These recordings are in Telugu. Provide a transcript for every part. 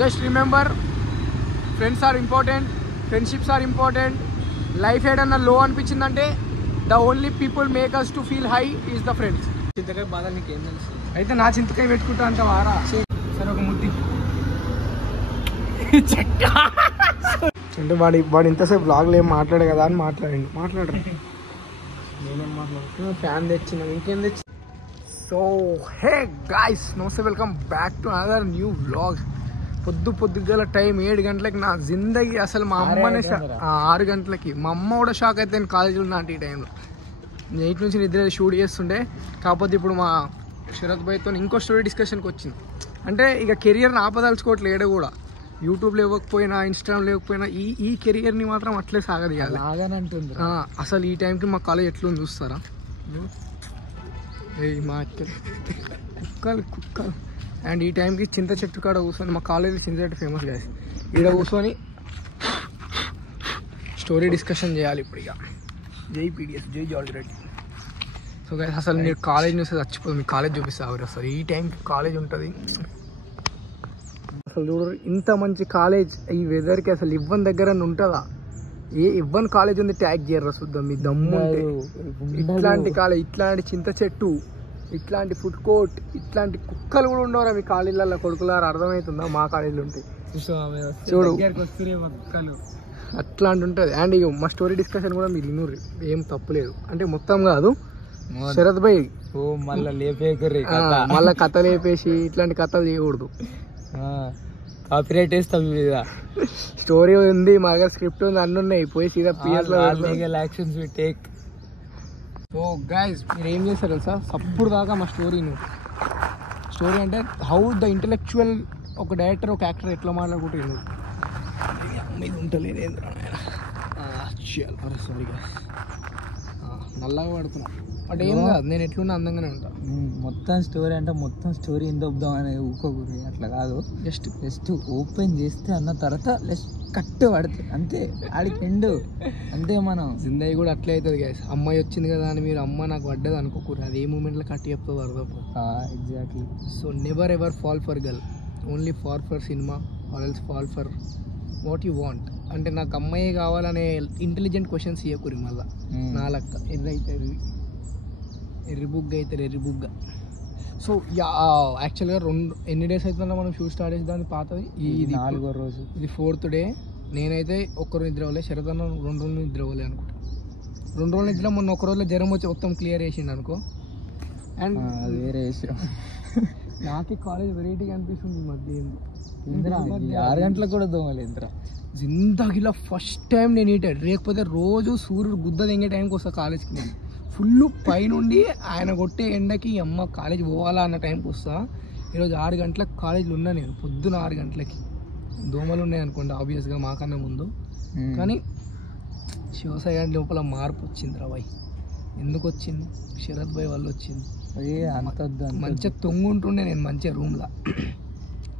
Just remember, friends are important, friendships are important. Life ఏడన్నా లో అనిపించిందంటే the only people make us to feel high is the friends. చింతకాయ బాధ నీకు ఏం తెలుసు? అయితే నా చింతకాయ పెట్టుకుంటా అంట వారా. సరే ఒక ముద్ది అంటే వాడు ఇంతసేపు బ్లాగ్లో ఏం మాట్లాడే కదా అని మాట్లాడరు. నేనేం మాట్లాడుతున్నా, ఫ్యాన్ తెచ్చినాం, ఇంకేం తెచ్చి. సో హే గాయ్స్, నమస్తే, welcome back to another new vlog. పొద్దుగల టైం 7 గంటలకి. నా జిందగీ అసలు మా అమ్మనే 6 గంటలకి. మా అమ్మ కూడా షాక్ అయితే నేను కాలేజీలో ఉన్నా అంటే ఈ టైంలో. 8 నుంచి నిద్ర షూట్ చేస్తుండే. కాకపోతే ఇప్పుడు మా శరత్ భయ్తో ఇంకో స్టోరీ డిస్కషన్కి వచ్చింది. అంటే ఇక కెరియర్ని ఆపదలుచుకోవట్లేడు కూడా. యూట్యూబ్ లేకపోయినా, ఇన్స్టాగ్రామ్ లేకపోయినా ఈ కెరియర్ని మాత్రం అట్లే సాగదీయాలి అంటుంది. అసలు ఈ టైంకి మా కాలేజ్ ఎట్లుంది చూస్తారా? మా కుక్కలు అండ్ ఈ టైంకి చింత చెట్టు కాడ కూర్చొని, మా కాలేజీ చింత చెట్టు ఫేమస్ కాదు, ఈడ కూర్చొని స్టోరీ డిస్కషన్ చేయాలి ఇప్పుడు. ఇక జై పీడిఎస్, జై జార్జ్ రెడ్డి. సో గైస్, అసలు మీరు కాలేజ్ చూస్తే చచ్చిపోతుంది. మీ కాలేజ్ చూపిస్తారు అసలు ఈ టైంకి కాలేజ్ ఉంటుంది. అసలు చూడరు, ఇంత మంచి కాలేజ్ ఈ వెదర్కి అసలు ఇవ్వని దగ్గర ఉంటుందా? ఇవ్వని కాలేజ్ ఉంది ట్యాగ్ చేయరు చూద్దాం మీ దమ్ము. ఇట్లాంటి కాలేజ్, ఇట్లాంటి చింత చెట్టు, ఇట్లాంటి ఫుడ్ కోర్ట్, ఇట్లాంటి కుక్కలు కూడా ఉండవరా మీ కాలేజీలలో? కొడుకులారా, అర్థమవుతుందా? మా కాలేజీలో ఉంటాయి చూడు, అట్లాంటి ఉంటుంది. అండ్ ఇక మా స్టోరీ డిస్కషన్ కూడా మీరు వినుర్రి, ఏం తప్పులేదు. అంటే మొత్తం కాదు, శరత్ భాయ్ మళ్ళా కథ లేపేసి ఇట్లాంటి కథలు చేయకూడదు. కాపీరైట్ వేస్తాం మీద. స్టోరీ ఉంది, మా దగ్గర స్క్రిప్ట్ ఉంది, అన్ని ఉన్నాయి. పోయి సీదా పిఎస్ లో actions we take. So guys, మీరు ఏం చేస్తారు తెలుసా? సప్పుడు దాకా మా స్టోరీ అంటే హౌ ద ఇంటలెక్చువల్ ఒక డైరెక్టర్, ఒక యాక్టర్ ఎట్లా మాట్లాడుకుంటే మీద ఉంటలేదు. సారీ నల్లగా పడుతున్నా, బట్ ఏం కాదు, నేను ఎట్లున్నా అందంగానే ఉంటా. మొత్తం స్టోరీ అంటే మొత్తం స్టోరీ ఎంత వద్దామని ఊకోకూడదు, అట్లా కాదు. జస్ట్ ఓపెన్ చేస్తే అన్న తర్వాత కట్టు పడుతుంది అంతే, ఆడికి ఎండు అంతే. మనం జిందగీ కూడా అట్లే అవుతుంది గైస్. అమ్మాయి వచ్చింది కదా అని మీరు అమ్మ నాకు పడ్డది అనుకోకూడదు, అది ఏ మూమెంట్లో కట్టి చెప్తుంది అర్థం. Exactly. So never ever fall for girl, only fall for cinema or else fall for what you want. అంటే నాకు అమ్మాయి కావాలనే ఇంటెలిజెంట్ క్వశ్చన్స్ ఇవ్వకూరి మళ్ళీ నా లెక్క. ఎర్రిబుగ్గ అయితే ఎర్రిబుగ్గ. సో యాక్చువల్గా ఎన్ని డేస్ అవుతుందా మనం షూ స్టార్ట్ చేసి దాన్ని పాతది? ఇది 4వ రోజు, ఇది 4th డే. నేనైతే ఒక్కరు నిద్ర అవ్వలే, శరత్ అన్న 2 రోజులు నిద్ర అవ్వలే అనుకుంటా. 2 రోజులు నిద్ర, మొన్న 1 రోజులో జ్వరం వచ్చి మొత్తం క్లియర్ చేసిండు అనుకో. అండ్ వేరే విషయం, నాకే కాలేజ్ వెరైటీగా అనిపిస్తుంది ఈ మధ్య. 6 గంటలకు కూడా దోమలేదురా జిందగీలో ఫస్ట్ టైం నేను ఈటాడు. లేకపోతే రోజు సూర్యుడు గుద్ద తెంగే టైంకి వస్తా కాలేజ్కి. నేను ఫుల్ పైనుండి ఆయన కొట్టే ఎండకి అమ్మ కాలేజ్ పోవాలా అన్న టైంకి వస్తా. ఈరోజు 6 గంటలకు కాలేజీలో ఉన్నా నేను, పొద్దున 6 గంటలకి. దోమలు ఉన్నాయి అనుకోండి ఆబ్వియస్గా మాకన్నా ముందు, కానీ శివసాయి గారి లోపల మార్పు వచ్చింది రా భాయ్. ఎందుకు వచ్చింది? శరత్ భాయ్ వల్ల వచ్చింది. మంచిగా తొంగుంటుండే నేను మంచిగా రూమ్లో.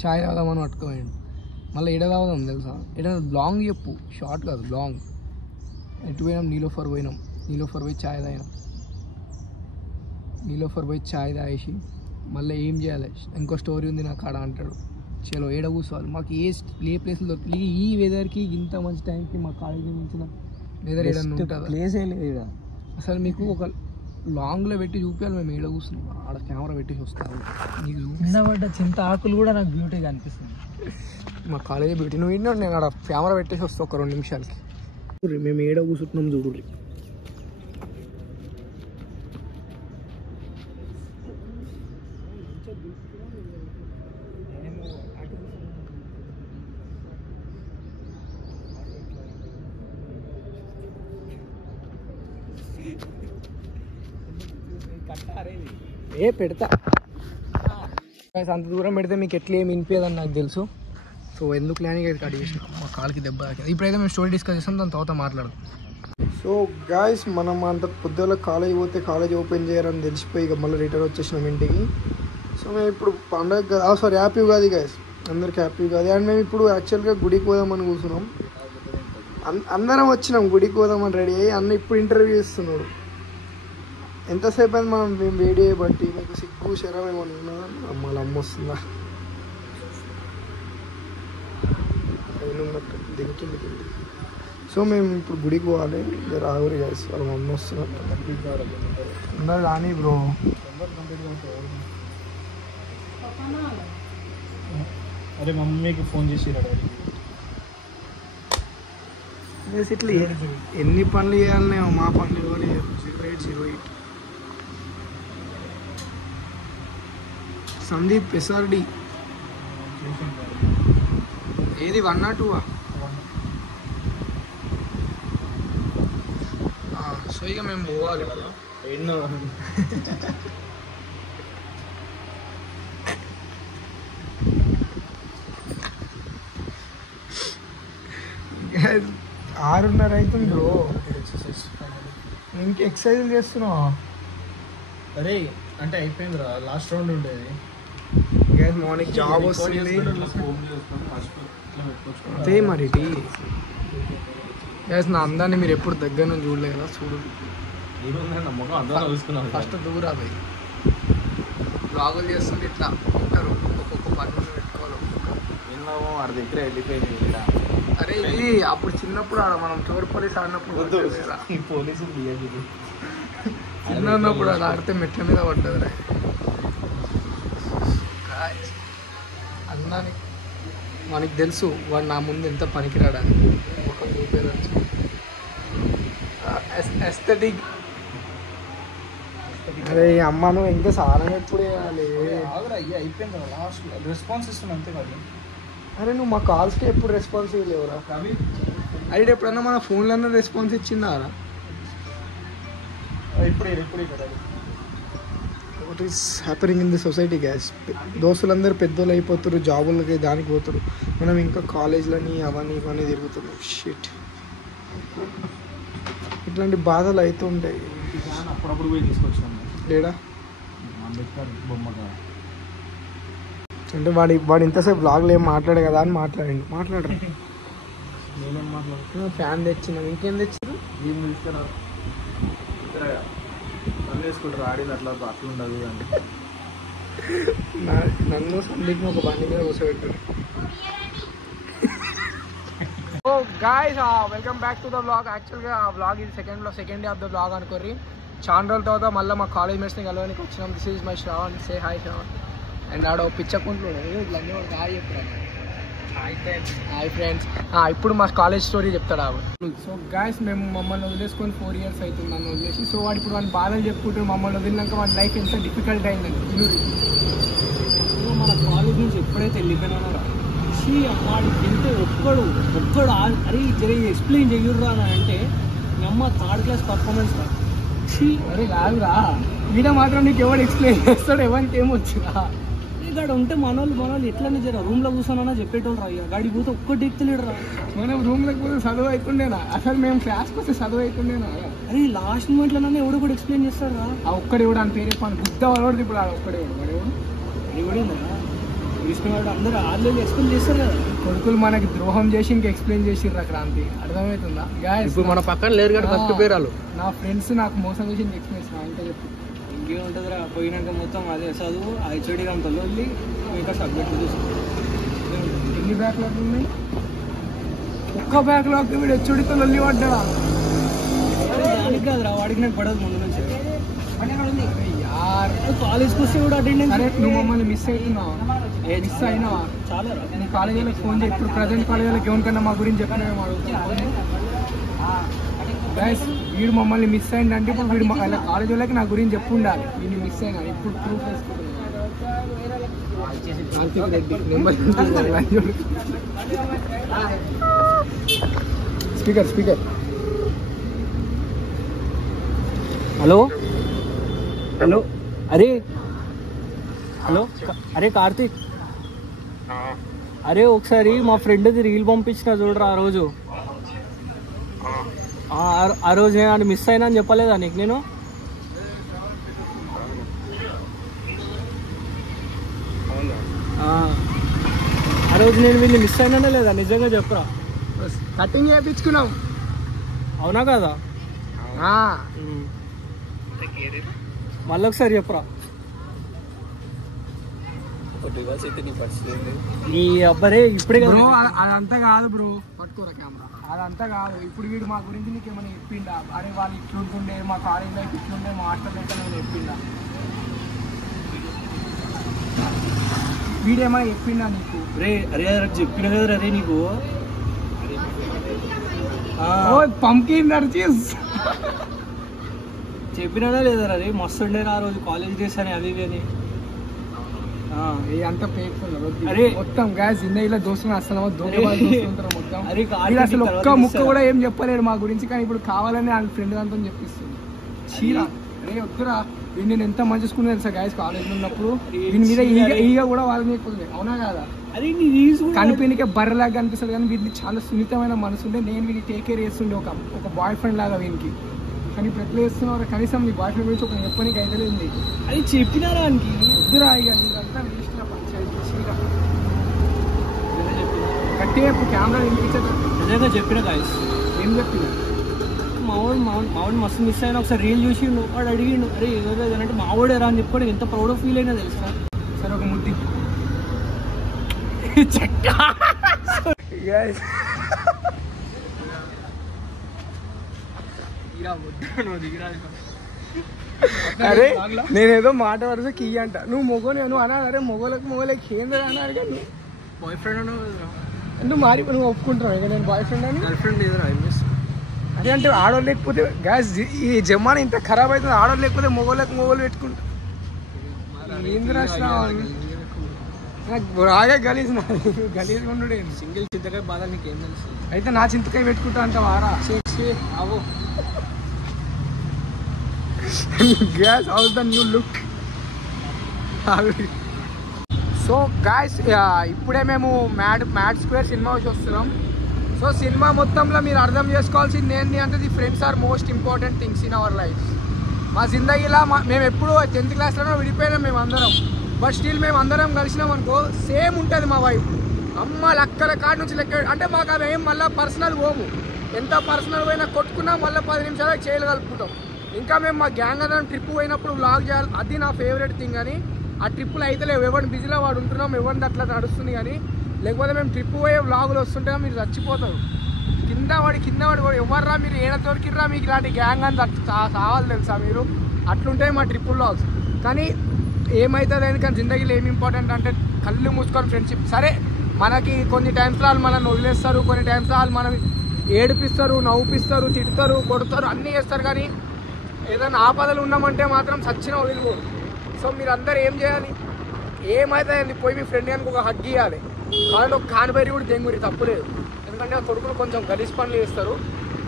చాయ్ తాగుదామని పట్టుకోండి. మళ్ళీ ఎడ తాగుదాం తెలుసా? ఎడ లాంగ్ చెప్పు, షార్ట్ కాదు లాంగ్. ఎటు పోయినాం? నీలోఫర్ పోయినాం. నీలోఫర్ పోయి చాయ్ తాగినాం. నీలోఫర్ పోయి చాయ్ తాగేసి మళ్ళీ ఏం చేయాలి, ఇంకో స్టోరీ ఉంది నాకు ఆడ అంటాడు. చలో ఏడ కూర్చోవాలి, మాకు ఏ ప్లేస్లో దొరికి ఈ వెదర్కి ఇంత మంచి టైంకి మా కాలేజీ మించిన వెదర్ ఏదైనా ఉంటుందా? ప్లేస్ లేదు అసలు. మీకు ఒక లాంగ్లో పెట్టి చూపించాలి, మేము ఏడ కూర్చున్నాం, ఆడ కెమెరా పెట్టి చూస్తాము. నీకు చిన్నబడ్డ చింత ఆకులు కూడా నాకు బ్యూటీగా అనిపిస్తుంది. మా కాలేజీ బ్యూటీ. నువ్వు విన్నాడు, నేను ఆడ కెమెరా పెట్టేసి వస్తా ఒక 2 నిమిషాలకి. మేము ఏడ కూర్చుంటున్నాం చూడుర్రి. పెడతా అంత దూరం పెడితే మీకు ఎట్లా ఏమి వినిపించదని నాకు తెలుసు. సో ఎందుకు లేని కట్ చేసిన, మా కాళ్ళకి దెబ్బ తాకింది. ఇప్పుడైతే మేము స్టోరీ డిస్కస్ చేస్తాం, దాని తర్వాత మాట్లాడదాం. సో గాయస్, మనం అంత పొద్దున్న కాలేజ్ పోతే కాలేజ్ ఓపెన్ చేయరని తెలిసిపోయి ఇక మళ్ళీ రిటర్న్ వచ్చేసినాం ఇంటికి. సో మేము ఇప్పుడు పండగ, సారీ హ్యాపీ ఉగాది గాయస్, అందరికి హ్యాపీ ఉగాది. అండ్ మేము ఇప్పుడు యాక్చువల్గా గుడికి పోదామని కూర్చున్నాం. అందరం వచ్చినాం గుడికి పోదామని రెడీ అయ్యి. అన్న ఇప్పుడు ఇంటర్వ్యూ ఇస్తున్నాడు. ఎంతసేపు అయింది మనం మేము వేడి బట్టి, మీకు సిగ్గు శరం ఏమన్నా ఉన్నదా? మళ్ళీ అమ్మ వస్తుందా? పైన ఉన్నట్టు దిగుతుంది. సో మేము ఇప్పుడు గుడికి పోవాలి. రాగురి కలిసి వాళ్ళ మమ్మీ వస్తున్నట్టు ఉన్నారు కానీ బ్రో అరే మమ్మీకి ఫోన్ చేసి ఇట్లా ఎన్ని పనులు చేయాలనే మా పనులు ఇవ్వాలి. 08 సందీప్ ఎస్ఆర్డి ఏది 1 or 2? సో ఇక మేము పోవాలి కదా. ఎన్నో 6:30 అవుతుంది బ్రో. ఇంక ఎక్సర్సైజ్ చేస్తున్నావా? అరే అంటే అయిపోయిందిరా, లాస్ట్ రౌండ్ ఉండేది. మార్నింగ్ జాబ్ వస్తుంది అదే మరి. గ్యాస్ నా అందాన్ని మీరు ఎప్పుడు దగ్గర నుంచి చూడలేదు కదా, చూడు. ఫస్ట్ దూరా పోయి బ్లాగులు చేస్తుంటే ఇట్లా ఉంటారు. ఒక్కొక్క పనులు పెట్టుకోవాలి. వాడి దగ్గర వెళ్ళిపోయింది. అరే ఇది అప్పుడు చిన్నప్పుడు మనం చోరు పోలీస్ ఆడినప్పుడు పోలీసులు చిన్న ఉన్నప్పుడు అది ఆడితే మెట్ల మీద పడ్డది. అందానికి మనకి తెలుసు వాడు నా ముందు ఎంత పనికిరాడని. ఒక ఎస్థెటిక్. అరే అమ్మ నువ్వు ఇంకా సారం ఎప్పుడు వేయాలి? అయిపోయింది లాస్ట్ రెస్పాన్స్ ఇస్తున్నా అంతే కాదు. అరే నువ్వు మా కాల్స్కి ఎప్పుడు రెస్పాన్స్ ఇవ్వలేవురా? అది ఎప్పుడన్నా మన ఫోన్లన్నా రెస్పాన్స్ ఇచ్చిందా? What is happening in the society guys? దోస్తులందరూ పెద్దోళ్ళు అయిపోతారు, జాబులకి దానికి పోతారు. మనం ఇంకా కాలేజ్లని అవన్నీ ఇవన్నీ తిరుగుతున్నాం. షిట్, ఇట్లాంటి బాధలు అవుతుంటాయి. అప్పుడప్పుడు పోయి తీసుకొచ్చాము లేడా అంబేద్కర్ బొమ్మ. అంటే వాడు ఇంతసేపు బ్లాగ్లో ఏం మాట్లాడే కదా అని మాట్లాడండి. మాట్లాడరు. నేనేం మాట్లాడుతున్నా? ఫ్యాన్ తెచ్చినాం. ఇంకేం తెచ్చారు? ఏం తీసుకున్నారు? నన్ను వేసుకుంటారు. ఆడింది అట్లా అట్లా ఉండదు అని నన్ను సందీప్ని ఒక బండి మీద కూర్చోబెట్టారు. So guys welcome back to the vlog. యాక్చువల్గా ఆ వ్లాగ్ ఇది second day of the vlog అనుకోర్రి. చాలా రోజుల తర్వాత మళ్ళీ మా కాలేజ్ మేట్స్ని కలవడానికి వచ్చినాం. This is my Shravan. Say hi Shravan. And ఆడ పిచ్చకుంట్లు ఇట్లా అన్నీ కూడా హాయ్ చెప్తాను. Hi friends. ఇప్పుడు మా కాలేజ్ స్టోరీ చెప్తాడు ఆవిడ. సో గాయస్ మేము మమ్మల్ని వదిలేసుకొని 4 years అవుతుంది నన్ను వదిలేసి. సో వాడు ఇప్పుడు వాడిని బాధలు చెప్పుకుంటారు. మమ్మల్ని వదిలినాక వాడి లైఫ్ ఎంత డిఫికల్ట్ అయిందండి. మన కాలేజ్ నుంచి ఎప్పుడైతే వెళ్ళిపోయినానో వాడికి ఎంత ఒక్కడు అరే జరిగి ఎక్స్ప్లెయిన్ చెయ్యుర్రా అని అంటే మీ అమ్మ 3rd class పర్ఫార్మెన్స్ రా. అరే కాదురా, ఈడ మాత్రం నీకు ఎవరు ఎక్స్ప్లెయిన్ చేస్తాడు? ఎవరికి ఏమొచ్చురా? గాడు ఉంటే మనోళ్ళు ఎట్లనే జర రూమ్లో కూర్చోనన్నా చెప్పేటోళ్ళు రా. గాడి పోతే ఒక్కటి ఎక్తలేడు రా. మనం రూమ్లోకి పోతే చదువు అవుతుండేనా? అసలు మేము క్లాస్కి వస్తే చదువు అవుతుండేనా? అరే లాస్ట్ మూమెంట్లోనే ఎవడో కూడా ఎక్స్ప్లెయిన్ చేస్తాడు రా. ఆ ఒక్కడే కూడా అని పేరు చెప్పాను. బుద్ధ వాడు ఇప్పుడు ఒక్కడే తీసుకున్నాడు. అందరూ ఆల్రెడీ ఎక్స్ప్లెయిన్ చేస్తారు కదా. కొడుకులు మనకి ద్రోహం చేసి ఇంకా ఎక్స్ప్లెయిన్ చేసిర్రా క్రాంతి. అర్థమవుతుందా? ఇప్పుడు మన పక్కన లేరు కదా ఫస్ట్ పేరాలు. నా ఫ్రెండ్స్ నాకు మోసం చేసి ఎక్స్ప్లెయిన్ చేసిన ఇంకా చెప్పు. ఇంకేముంటుందిరా, పోయినాక మొత్తం అదే చదువు హెచ్ఓడి అంతా వెళ్ళి ఇంకా సబ్జెక్టులు చూసుకుంటాం. ఎన్ని బ్యాక్లాగ్ ఉన్నాయి? ఒక్క బ్యాక్లాగ్ వీడు హెచ్ఓడితో వెళ్ళి పడ్డా. దానికి కాదురా, వాడికి నాకు పడదు ముందు నుంచి. కాలేజ్కి వస్తే కూడా అటెండెన్స్. అరే నువ్వు మమ్మల్ని మిస్ అవుతున్నావా? మిస్ అయినావా? చాలా నీ కాలేజ్ వాళ్ళకి ఫోన్ చేయి. ఇప్పుడు ప్రజెంట్ కాలేజ్ వాళ్ళకి ఎవరికన్నా మా గురించి చెప్పినామేమో అడుగుతున్నాను. గైస్ వీడు మమ్మల్ని మిస్ అయిందంటే ఇప్పుడు వీడు వాళ్ళ కాలేజ్ వాళ్ళకి నా గురించి చెప్పు ఉండాలి. వీడిని మిస్ అయినా ఇప్పుడు ప్రూఫ్ వేసుకుంటున్నాను. స్పీకర్ హలో అరే కార్తీక్, అరే ఒకసారి మా ఫ్రెండ్ది రీల్ పంపించిన చూడరా. ఆ రోజు నేను అది మిస్ అయినా అని చెప్పలేదా నీకు? నేను ఆ రోజు నేను వీళ్ళు మిస్ అయినానే లేదా? నిజంగా చెప్పరా. కటింగ్ చేయించుకున్నాం. అవునా కదా? మళ్ళీ ఒకసారి చెప్పరా. రివర్స్ అయితే నీ పరిస్థితి ఈ అబ్బరే ఇప్పుడే బ్రో. అదంతా కాదు బ్రో, పట్టుకోరా కెమెరా. అదంతా కాదు. ఇప్పుడు వీడు మా గురించి నీకు ఏమైనా చెప్పిండా? అరే వాళ్ళు ఇట్లుంటుండే, మా కాలేజ్ లైఫ్ ఇట్లుండే, మా హాస్టల్ లైఫ్ ఏమైనా చెప్పిండా? వీడేమైనా చెప్పిండా నీకు? రే అరే చెప్పిన కదా అరే నీకు పంకిన్ నర్చీస్ చెప్పినాడా లేదా రే? మస్తు ఉండేనా ఆ రోజు కాలేజ్ డేస్ అని అవి అని. అంతా అరే మొత్తం గ్యాస్ జిందగీలో దోస్తులు వస్తున్నాం మొత్తం. అసలు ఒక్క ముక్క కూడా ఏం చెప్పలేడు మా గురించి, కానీ ఇప్పుడు కావాలని వాళ్ళ ఫ్రెండ్ దాంతో చెప్పిస్తుంది. చీరా అరే వద్దురా, వీడు నేను ఎంత మంచి స్కూల్ తెలుసా గ్యాస్ కాలేజ్ ఉన్నప్పుడు. దీని మీద ఈగ కూడా వాళ్ళని చెప్పలేదు, అవునా కాదా? కనిపించే బర్రెలాగా అనిపిస్తుంది, కానీ వీటిని చాలా సున్నితమైన మనసు ఉంటే నేను వీడిని టేక్ కేర్ చేస్తుండే ఒక బాయ్ ఫ్రెండ్ లాగా వీనికి. కానీ ఇప్పుడు ఎట్లా చేస్తున్నావు? కనీసం నీ బాయ్ ఫ్రెండ్ గురించి ఒక చెప్పడానికి అయితే లేదు. అది చెప్పినారా అని వద్దురా, ఇక ఇదంతా వేస్ట్ పంచాయతీ. చీరా గట్టిగా కెమెరా నిజంగా చెప్పిన గాయస్. ఏం చెప్పినా? మావాడు మస్తు మిస్ అయినా ఒకసారి రీల్ చూసిండు, వాడు అడిగిండు అరే ఏదో అంటే మావాడే రా అని చెప్పుకోవడం ఎంత ప్రౌడ్ ఆఫ్ ఫీల్ అయినా తెలుసా? సరే ఒక ముద్ది అరే నేనేదో మాట వరుస కీ అంట, నువ్వు మొగోని నువ్వు అన్నాడు. అరే మొగోలకి ఏంది అన్నారు, కానీ బాయ్ ఫ్రెండ్ నువ్వు మారి నువ్వు ఒప్పుకుంటావు ఇక నేను బాయ్ ఫ్రెండ్ అని. గర్ల్ ఫ్రెండ్ లేదురా అదే అంటే ఆడవాళ్ళు లేకపోతే గ్యాస్ ఈ జమానా ఇంత ఖరాబ్ అవుతుంది. ఆడవాళ్ళు లేకపోతే మొగోళ్ళు పెట్టుకుంటా. ఏంది రాష్ట్రం బాగా గలీజ్ గలీజ్ ఉండు. సింగిల్ చింతకాయ బాధ నీకు ఏం తెలుసు? అయితే నా చింతకాయ పెట్టుకుంటా అంట వారా అవో. Gas house the new look. So guys ఇప్పుడే మేము మ్యాడ్ స్క్వేర్ సినిమా వచ్చి వస్తున్నాం. సో సినిమా మొత్తంలో మీరు అర్థం చేసుకోవాల్సింది ఏంటి అంటే the friends are most important things in our life. మా జిందగీలో మేము ఎప్పుడు 10th క్లాస్లోనే విడిపోయినాం మేము అందరం, బట్ స్టిల్ మేము అందరం కలిసినాం అనుకో సేమ్ ఉంటుంది మా వైఫ్. అమ్మ లెక్కల కాడి నుంచి లెక్క అంటే మాకు అవి ఏం మళ్ళీ పర్సనల్ పోము. ఎంత పర్సనల్ పోయినా కొట్టుకున్నా మళ్ళీ 10 నిమిషాలకు చేయలు కలుపుకుంటాం. ఇంకా మేము మా గ్యాంగ్ అందరం ట్రిప్ పోయినప్పుడు వ్లాగ్ చేయాలి, అది నా ఫేవరెట్ థింగ్. అని ఆ ట్రిప్పులు అయితే లేవు, ఎవరిని బిజీలో వాడు ఉంటున్నాం, ఎవరిని అట్లా నడుస్తుంది. కానీ లేకపోతే మేము ట్రిప్ పోయే వ్లాగులు వస్తుంటే మీరు చచ్చిపోతారు. కింద వాడు ఎవర్రా మీరు ఏడ దొరికిర్రా మీకు ఇలాంటి గ్యాంగ్ అని కావాలి తెలుసా మీరు. అట్లుంటాయి మా ట్రిప్ వ్లాగ్స్. కానీ ఏమవుతుంది అని, కానీ జిందగీలో ఏమి ఇంపార్టెంట్ అంటే కళ్ళు మూసుకొని ఫ్రెండ్షిప్. సరే మనకి కొన్ని టైమ్స్ వాళ్ళు మనల్ని వదిలేస్తారు, కొన్ని టైమ్స్ వాళ్ళు మనం ఏడిపిస్తారు, నవ్వుపిస్తారు, తిడతారు, కొడతారు, అన్నీ చేస్తారు. కానీ ఏదైనా ఆపదలు ఉన్నామంటే మాత్రం సచ్చిన వదిలిపోరు. సో మీరు అందరు ఏం చేయాలి, ఏమవుతాయండి పోయి మీ ఫ్రెండ్ కనుక ఒక హగ్ ఇవ్వాలి. కానీ ఒక కానిబైరి కూడా దెంగురి తప్పులేదు, ఎందుకంటే కొడుకులు కొంచెం గలీజ్ పనులు చేస్తారు.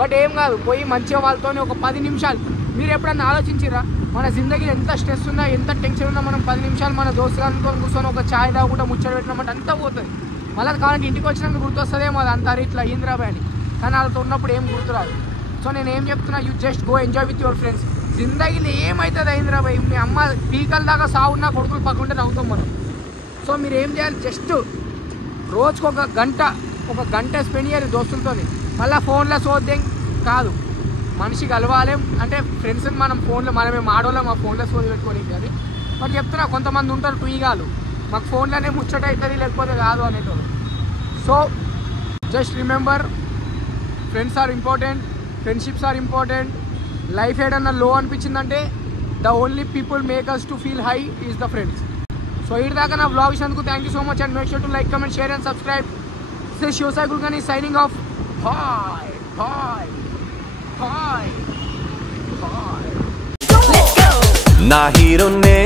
బట్ ఏం కాదు, పోయి మంచిగా వాళ్ళతో ఒక 10 నిమిషాలు మీరు ఎప్పుడన్నా ఆలోచించిరా మన జిందగీ ఎంత స్ట్రెస్ ఉన్నా ఎంత టెన్షన్ ఉన్నా మనం 10 నిమిషాలు మన దోస్తులు కూర్చొని ఒక ఛాయ్ తాగుకుంటా ముచ్చట పెట్టినామంటే అంతా పోతుంది. మళ్ళీ కావాలంటే ఇంటికి వచ్చినాక గుర్తొస్తుందేమో అది అంతా ఇట్లా అయ్యిందిరాబాయ్ అని, కానీ వాళ్ళతో ఉన్నప్పుడు ఏం గుర్తురాదు. సో నేను ఏం చెప్తున్నా, you just go enjoy with your friends. జిందగీలో ఏమవుతుంది అయిందిరాబాయ్, మీ అమ్మ పీకల దాకా సాగున్నా కొడుకులు పక్కుంటే నవ్వుతాం మనం. సో మీరు ఏం చేయాలి, జస్ట్ రోజుకు ఒక గంట స్పెండ్ చేయాలి దోస్తులతో. మళ్ళీ ఫోన్లో సోద్యం కాదు, మనిషి కలవాలి. అంటే ఫ్రెండ్స్ మనం ఫోన్లో మనమే ఆడవాళ్ళం మా ఫోన్లో సోది పెట్టుకొని. కానీ మరి చెప్తున్నా కొంతమంది ఉంటారు టూయిగాలు, మాకు ఫోన్లోనే ముచ్చట అవుతుంది లేకపోతే కాదు అనేటోళ్ళు. So just remember, friends are important, friendships are important. Life ఏదన్నా లో అనిపించిందంటే the only people make us to feel high is the friends. So ఇటు దాకా నా బ్లాగ్ ఇచ్చినందుకు thank you so much, and make sure to like, comment, share and subscribe. This is Shivasai Kulkarni signing off. Bye bye bye bye. నా హీరో నే